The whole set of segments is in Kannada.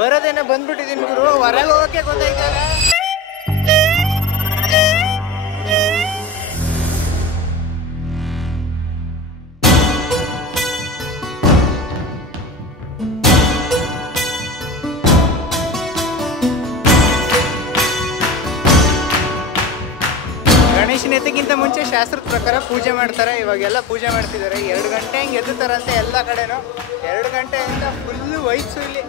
ಬರೋದೇನೆ ಬಂದ್ಬಿಟ್ಟಿದೀನಿ ಗುರು, ಹೊರಗೆ ಹೋಗಕ್ಕೆ ಗೊತ್ತಾಯ್ತಲ್ಲ. ಗಣೇಶನ ಎತ್ತಕ್ಕಿಂತ ಮುಂಚೆ ಶಾಸ್ತ್ರದ ಪ್ರಕಾರ ಪೂಜೆ ಮಾಡ್ತಾರೆ. ಇವಾಗೆಲ್ಲ ಪೂಜೆ ಮಾಡ್ತಿದ್ದಾರೆ. 2 ಗಂಟೆ ಹಂಗೆ ಎದ್ದುತ್ತಾರಂತೆ ಎಲ್ಲ ಕಡೆನೂ. 2 ಗಂಟೆಯಿಂದ ಫುಲ್ಲು ವೈಟ್ಸು ಇಲ್ಲಿ.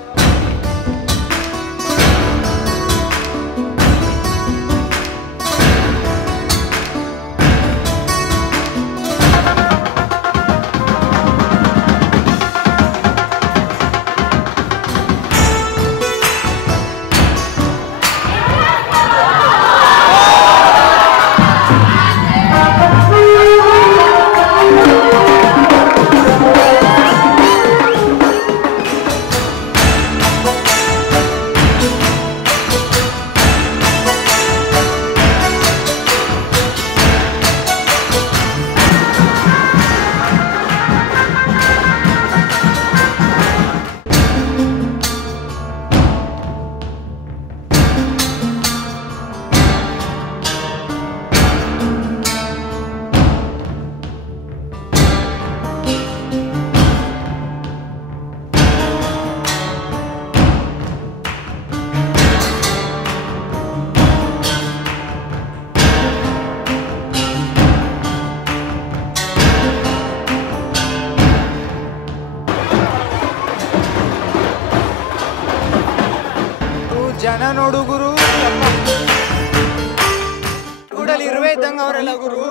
ಜನ ನೋಡು ಗುರು, ಕೂಡಲ್ಲಿ ಇರುವೆ ಇದ್ದಂಗ ಅವರೆಲ್ಲ ಗುರು.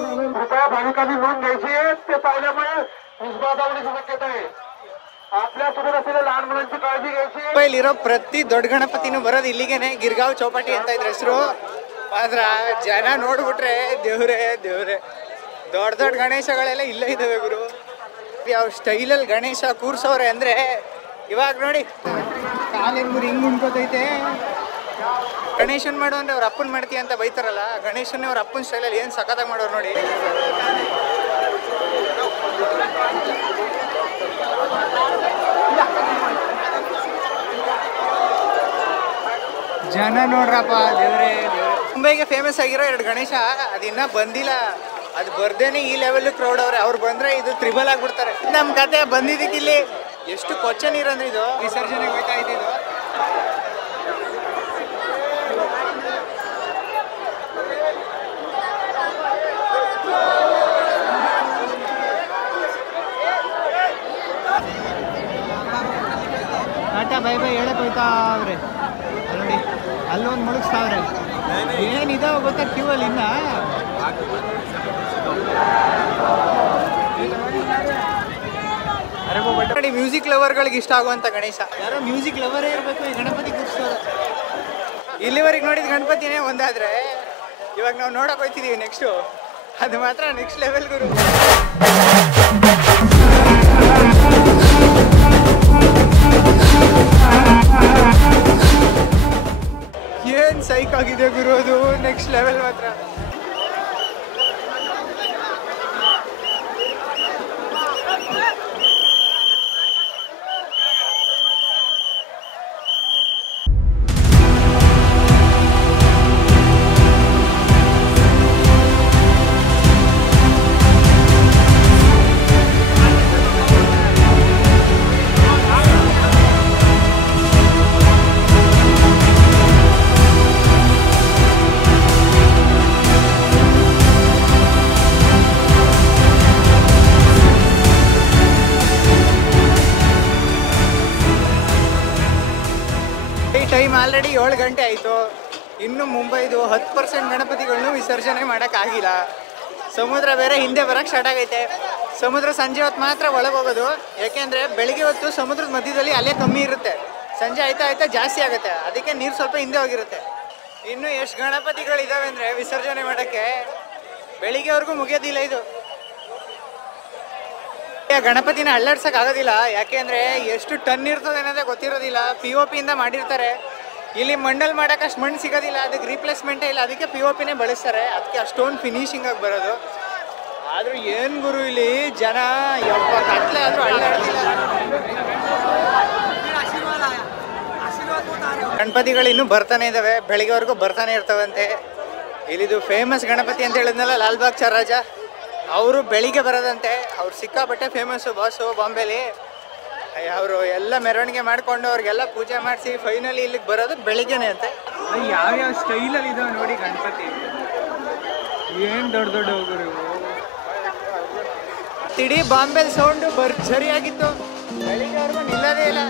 ಇಲ್ಲಿರೋ ಪ್ರತಿ ದೊಡ್ಡ ಗಣಪತಿನೂ ಬರೋದು ಇಲ್ಲಿಗೆನೆ, ಗಿರ್ಗಾವ್ ಚೌಪಾಟಿ ಅಂತ ಇದ್ರ ಹೆಸರು. ಆದ್ರ ಜನ ನೋಡ್ಬಿಟ್ರೆ ದೇವ್ರೆ ದೇವ್ರೆ, ದೊಡ್ಡ ದೊಡ್ಡ ಗಣೇಶಗಳೆಲ್ಲ ಇಲ್ಲೇ ಇದಾವೆ ಗುರು. ಯಾವ ಸ್ಟೈಲಲ್ಲಿ ಗಣೇಶ ಕೂರ್ಸವ್ರೆ ಅಂದ್ರೆ, ಇವಾಗ ನೋಡಿ ಕಾಲೇನ್ ಗುರು ಹಿಂಗ್ ಉಣ್ಕೋತೈತೆ. ಗಣೇಶನ್ ಮಾಡು ಅಂದ್ರೆ ಅವ್ರ ಅಪ್ಪನ್ ಮಾಡ್ತೀಯ ಅಂತ ಬೈತಾರಲ್ಲ, ಗಣೇಶನ್ನೇ ಅವ್ರ ಅಪ್ಪನ ಸ್ಟೈಲಲ್ಲಿ ಏನ್ ಸಖತ್ತಾಗಿ ಮಾಡೋರು ನೋಡಿ. ಜನ ನೋಡ್ರಪ್ಪ ದೇವ್ರೆ ದೇವ್ರೆ. ಮುಂಬೈಗೆ ಫೇಮಸ್ ಆಗಿರೋ 2 ಗಣೇಶ ಅದಿನ್ನ ಬಂದಿಲ್ಲ. ಅದು ಬರ್ದೇನೆ ಈ ಲೆವೆಲ್ ಕ್ರೌಡ್ ಅವ್ರೆ. ಅವ್ರು ಬಂದ್ರೆ ಇದು ತ್ರಿಬಲ್ ಆಗ್ಬಿಡ್ತಾರೆ. ನಮ್ ಕತೆ ಬಂದಿದ್ದಕ್ಕೆ ಇಲ್ಲಿ ಎಷ್ಟು ಕೊಚ್ಚ ನೀರಂದ್ರೆ ಇದು ವಿಸರ್ಜನೆಗೆ ಹೋಯ್ತಾ ಇದ್ದಿದ್ದು. ಟಾಟಾ ಬೈ ಬೈ ಹೇಳಕ್ ಹೋಯ್ತಾವ್ರೆ ನೋಡಿ, ಅಲ್ಲೊಂದು ಮುಳುಗಿಸ್ತಾವ್ರೆ. ಏನಿದಾವ ಗೊತ್ತಾ ಕ್ಯೂ ಅಲ್ಲಿ ಇನ್ನ. ನೋಡಿ ಮ್ಯೂಸಿಕ್ ಲವರ್ಗಳಿಗೆ ಇಷ್ಟ ಆಗುವಂತ ಗಣೇಶ. ಯಾರೋ ಮ್ಯೂಸಿಕ್ ಲವರೇ ಇರಬೇಕು ಈ ಗಣಪತಿ ಕೂರಿಸೋದು. ಇಲ್ಲಿವರೆಗೆ ನೋಡಿದ ಗಣಪತಿನೇ ಒಂದಾದ್ರೆ ಇವಾಗ ನಾವು ನೋಡಕ್ ಹೋಗ್ತಿದೀವಿ ನೆಕ್ಸ್ಟು, ಅದು ಮಾತ್ರ ನೆಕ್ಸ್ಟ್ ಲೆವೆಲ್ ಗುರು. ಏನ್ ಸೈಕ್ ಆಗಿದೆ ಗುರು, ಅದು ನೆಕ್ಸ್ಟ್ ಲೆವೆಲ್ ಮಾತ್ರ. ಟೈಮ್ ಆಲ್ರೆಡಿ 7 ಗಂಟೆ ಆಯಿತು. ಇನ್ನು ಮುಂಬೈದು 10% ಗಣಪತಿಗಳನ್ನು ವಿಸರ್ಜನೆ ಮಾಡೋಕ್ಕಾಗಿಲ್ಲ. ಸಮುದ್ರ ಬೇರೆ ಹಿಂದೆ ಬರೋಕ್ಕೆ ಸ್ಟಾರ್ಟ್ ಆಗೈತೆ. ಸಮುದ್ರ ಸಂಜೆ ಹೊತ್ತು ಮಾತ್ರ ಒಳಗೆ ಹೋಗೋದು, ಯಾಕೆಂದರೆ ಬೆಳಿಗ್ಗೆ ಹೊತ್ತು ಸಮುದ್ರದ ಮಧ್ಯದಲ್ಲಿ ಅಲೆ ಕಮ್ಮಿ ಇರುತ್ತೆ, ಸಂಜೆ ಆಯ್ತಾ ಆಯ್ತಾ ಜಾಸ್ತಿ ಆಗುತ್ತೆ, ಅದಕ್ಕೆ ನೀರು ಸ್ವಲ್ಪ ಹಿಂದೆ ಹೋಗಿರುತ್ತೆ. ಇನ್ನು ಎಷ್ಟು ಗಣಪತಿಗಳಿದ್ದಾವೆ ಅಂದರೆ ವಿಸರ್ಜನೆ ಮಾಡೋಕ್ಕೆ ಬೆಳಿಗ್ಗೆವರೆಗೂ ಮುಗಿಯೋದಿಲ್ಲ ಇದು. ಗಣಪತಿನ ಅಳ್ಳಾಡ್ಸಕ್ ಆಗೋದಿಲ್ಲ, ಯಾಕೆ ಅಂದ್ರೆ ಎಷ್ಟು ಟನ್ ಇರ್ತದೆ ಅನ್ನೋದೇ ಗೊತ್ತಿರೋದಿಲ್ಲ. POP ಇಂದ ಮಾಡಿರ್ತಾರೆ. ಇಲ್ಲಿ ಮಣ್ಣಲ್ಲಿ ಮಾಡಕ್ಕೆ ಅಷ್ಟು ಮಣ್ಣು ಸಿಗೋದಿಲ್ಲ, ಅದಕ್ಕೆ ರೀಪ್ಲೇಸ್ಮೆಂಟೇ ಇಲ್ಲ, ಅದಕ್ಕೆ POPನೇ ಬಳಸ್ತಾರೆ. ಅದಕ್ಕೆ ಅಷ್ಟೊಂದು ಫಿನಿಶಿಂಗ್ ಆಗಿ ಬರೋದು. ಆದ್ರೂ ಏನ್ ಗುರು ಇಲ್ಲಿ ಜನ ಯಪ್ಪ ಕತ್ಲೆ ಆದ್ರೂ ಅಳ್ಳಾಡ್ತಿಲ್ಲ. ಗಣಪತಿಗಳು ಇನ್ನೂ ಬರ್ತಾನೆ ಇದ್ದಾವೆ, ಬೆಳಿಗ್ಗೆವರೆಗೂ ಬರ್ತಾನೆ ಇರ್ತವಂತೆ. ಇಲ್ಲಿದು ಫೇಮಸ್ ಗಣಪತಿ ಅಂತ ಹೇಳಿದ್ನಲ್ಲ ಲಾಲ್ಬಾಗ್ ಚರಾಜ, ಅವರು ಬೆಳಿಗ್ಗೆ ಬರೋದಂತೆ. ಅವ್ರು ಸಿಕ್ಕಾಪಟ್ಟೆ ಫೇಮಸ್ಸು ಬಾಸು ಬಾಂಬೆಲಿ. ಅವರು ಎಲ್ಲ ಮೆರವಣಿಗೆ ಮಾಡಿಕೊಂಡು ಅವ್ರಿಗೆಲ್ಲ ಪೂಜೆ ಮಾಡಿಸಿ ಫೈನಲಿ ಇಲ್ಲಿಗೆ ಬರೋದು ಬೆಳಿಗ್ಗೆನೆ ಅಂತೆ. ಯಾವ್ಯಾವ ಸ್ಟೈಲಲ್ಲಿ ಇದಾವೆ ನೋಡಿ ಗಣಪತಿ, ಏನು ದೊಡ್ಡ ದೊಡ್ಡ ಹೋಗೋರು. ಇಡೀ ಬಾಂಬೆಲ್ ಸೌಂಡು ಭರ್ಜರಿಯಾಗಿತ್ತು, ಬೆಳಿಗ್ಗೆವರೆಗೂ ನಿಲ್ಲದೇ ಇಲ್ಲ.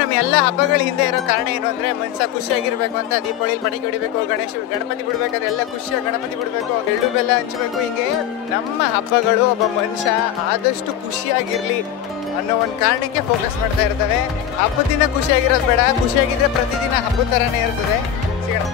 ನಮ್ಮ ಎಲ್ಲ ಹಬ್ಬಗಳ ಹಿಂದೆ ಇರೋ ಕಾರಣ ಏನು ಅಂದರೆ ಮನುಷ್ಯ ಖುಷಿಯಾಗಿರ್ಬೇಕು ಅಂತ. ದೀಪಾವಳಿಲಿ ಪಟಾಕಿ ಹೊಡಿಬೇಕು, ಗಣಪತಿ ಬಿಡ್ಬೇಕಾದ್ರೆ ಎಲ್ಲ ಖುಷಿಯಾಗಿ ಗಣಪತಿ ಬಿಡಬೇಕು, ಎಳ್ಳು ಬೆಲ್ಲ ಹಂಚಬೇಕು. ಹಿಂಗೆ ನಮ್ಮ ಹಬ್ಬಗಳು ಒಬ್ಬ ಮನುಷ್ಯ ಆದಷ್ಟು ಖುಷಿಯಾಗಿರಲಿ ಅನ್ನೋ ಒಂದು ಕಾರಣಕ್ಕೆ ಫೋಕಸ್ ಮಾಡ್ತಾ ಇರ್ತವೆ. ಹಬ್ಬದ ದಿನ ಖುಷಿಯಾಗಿರೋದು ಬೇಡ, ಖುಷಿಯಾಗಿದ್ರೆ ಪ್ರತಿದಿನ ಹಬ್ಬದ ಥರನೇ ಇರ್ತದೆ. ಸಿಗೋಣ.